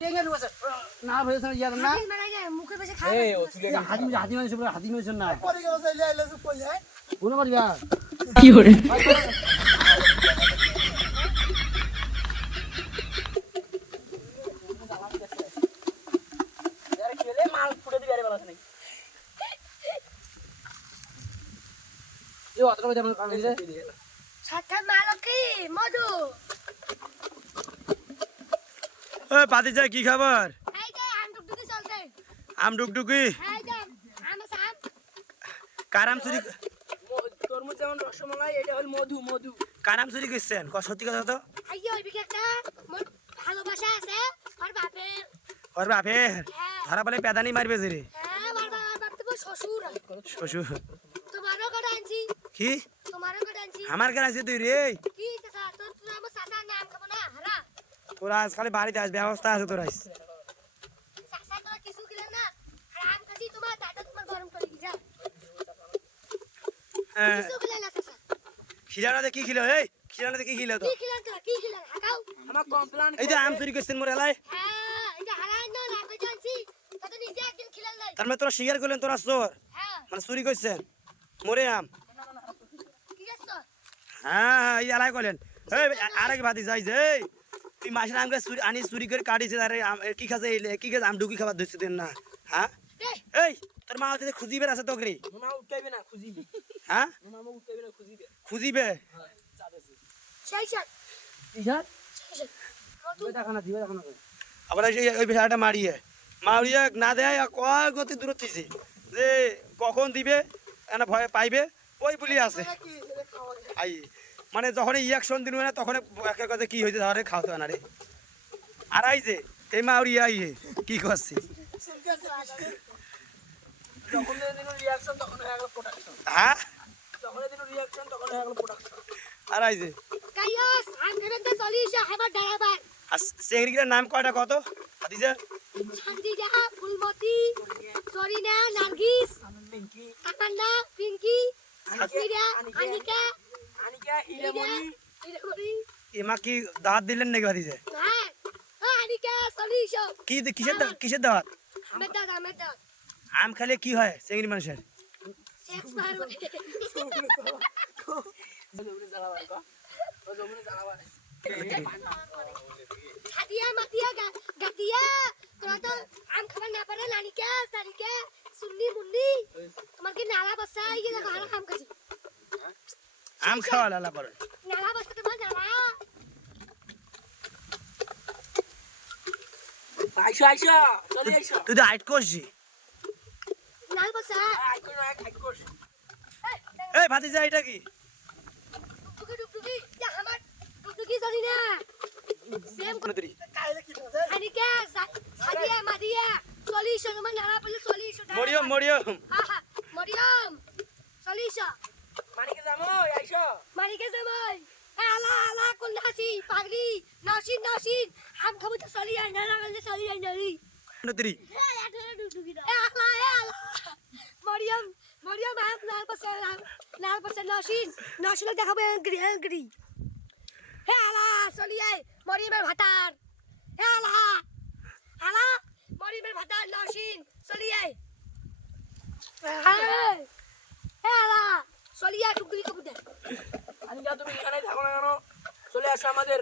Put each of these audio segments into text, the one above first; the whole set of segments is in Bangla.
না ভেবেছ না ইয়ার না মুখে বেশি খায় এই ও তুই হাতি মানুষ বলে হাতি মানুষ না পরে গেল চাইলে আইলে কই যায় কোন মারবা কি করে यार खेले माल फुटे दिबे वाला नहीं ये অতটা বাজে আমরা কাম দিছে সাতটা মাল কি মধু ওই পাতি যা কি খবর এই যে আম টুকটুকি চলছে আম ডুকডুকি এই যে আম সাম কারাম চুরি তরমুজ যেমন রসমালাই এটা হল মধু মধু কারাম চুরি করছেন সত্যি কথা তো আইয়ো ওই বিকেটটা মোর ভালোবাসা আছে আর বাপে ওর বাপে ধরা বলে পেদানি মারবে যে রে হ্যাঁ বাপ তো শ্বশুর শ্বশুর তোমারও কটা আনছি কি তোমারও কটা আনছি আমার কাছে আছে তুই রে কি চাচা তোর তুই আমার চাচার নাম খাবো না হারা তোরা আজ খালি বাড়িতে আস ব্যবস্থা আছে তোর আজ চাচা তোরা কিছু কিলে না আর আম খাসি তোমার দাদা তোমার গরম করে দিছা কিছু কিলে না চাচা খিলানাতে কি খিলো এই খিলানাতে কি খিলো তো কি কিলেন তোরা কি কিলেন হাকাও আমার কমপ্লেন এই যে আম চুরি করছেন মোর এলাই হ্যাঁ এটা হারাই না রাতে জানছি কত নিজে একদিন খিলাল নাই তার মানে তোরা স্বীকার করলেন তোরা চোর হ্যাঁ মানে চুরি করছেন মোরে আম কি আছে হ্যাঁ এই এলাই করলেন এই আরেক বাতি যাই যে এই, তুই মাসের আমকে চুরি আনি চুরি করে কাটিছে আরে কি খাচ্ছে কি খাচ্ছে আম ঢুকি খাবার ধরছে দেন না হ্যাঁ এই এই তোর মা হচ্ছে খুঁজিবে আছে তোকে মামা উঠকাইবে না খুঁজিবে হ্যাঁ মামা উঠকাইবে না খুঁজিবে খুঁজিবে সেই সেই ইশার সেই মধু টাকা না দিবে টাকা না আবার ওই বিষয়টা মারিয়ে মারিয়ে না দেয় কয় গতি দূর থেকে যে কখন দিবে না ভয় পাইবে ওই বলি আছে কি রে খাওয়া যায় আই মানে যখন ইলেকশন দিন না তখন একের কথা কি হয়েছে ধরে খাওয়াতে না রে আর আই যে এই মাউরিয়া ইয়ে কি করছে সেলকে আছে যখন দিন রিঅ্যাকশন তখন হয়ে গেল প্রোডাকশন হ্যাঁ যখন দিন রিঅ্যাকশন তখন হয়ে গেল প্রোডাকশন আর আই যে কাইয়াস আম খাবেন তো চলিস হেবার দাঁড়াবার আর চেংড়িটার নাম কয়টা কত হাদিজা শান্তি জাহা ফুলমতি সরিনা নার্গিস পিঙ্কি তামান্না পিঙ্কি সাসমিরা আনিকা আনিকা হিরামণি হিরামণি এমা কি দাঁত দিলেন নাকি হাদিজা হ্যাঁ আনিকা চলিস কি কিসের দাওয়াত মেদা আম খেলে কি হয় চেংড়ি মানুষের সেক্স মারবে জমিনে জ্বালাবার কো ও জমিনে জ্বালাবার ছাদিয়া মাতিয়া গাতিয়া তোরা তো আম খাবার না পারে নানিকা সানিকা সুন্নি মুন্নি তোমার কি নালা বসা ইয়ে দেখো হারা কাম কাছি আম খাওয়া লালা পরে নালা বসা তোমার নালা আইসো আইসো চলে আইসো তুই তো হাইট করছি নাল বসা আই কই খাই কোস এই ভাতিজা এটা কি টুকি যা আমার টুকি জানি না প্রেম কোনতরি কাইলে কি থাকে আনিকা ছাদিয়া মাদিয়া চলিস তোমার নালা বলে চলিস মরিয়ম মরিয়ম চলিস মানিকে যামো আইসো মানিকে যাবই আলা আলা কোন হাসি পাগড়ি নাসিন আম খাবো তো চলি আই না লাগলে চলি আই নারি কোনতরি আলা মরিয়ম আম লাল পাশে নাসিন দেখাবো এঙ্গরি হে আলা চলি আই মরিয়মের ভাতার হে আলা মরিয়মের ভাতার নাসিন চলি আই হে আলা চলি আই টুকরি কবুতে আনিকা তুমি এখানে থাকো না কেন চলে আসো আমাদের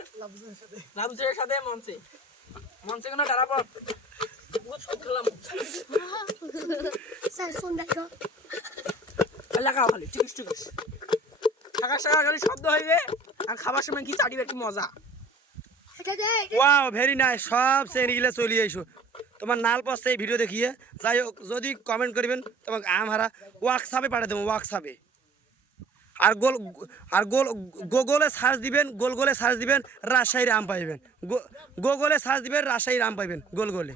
লাবুসের সাথে মঞ্চে কেন দাঁড়াবো বহুত সব খেলাম স্যার শুন দেখো লাগাও খালি ঠিক টাকা খালি শব্দ হইবে আর খাবার সময় কি চাটিবে কি মজা এটা দে ওয়াও ভেরি নাইস সব চেংড়িগুলো চলে আইসো তোমার নাল পস্তে এই ভিডিও দেখিয়ে যাই হোক যদি কমেন্ট করবেন তোমাকে আম হারা ওয়ার্কশপে পাঠিয়ে দেবো ওয়ার্কশপে আর গুগলে সার্চ দিবেন গোলে সার্চ দিবেন রাজশাহীর আম পাইবেন গুগলে সার্চ দিবেন রাজশাহীর আম পাইবেন গোলে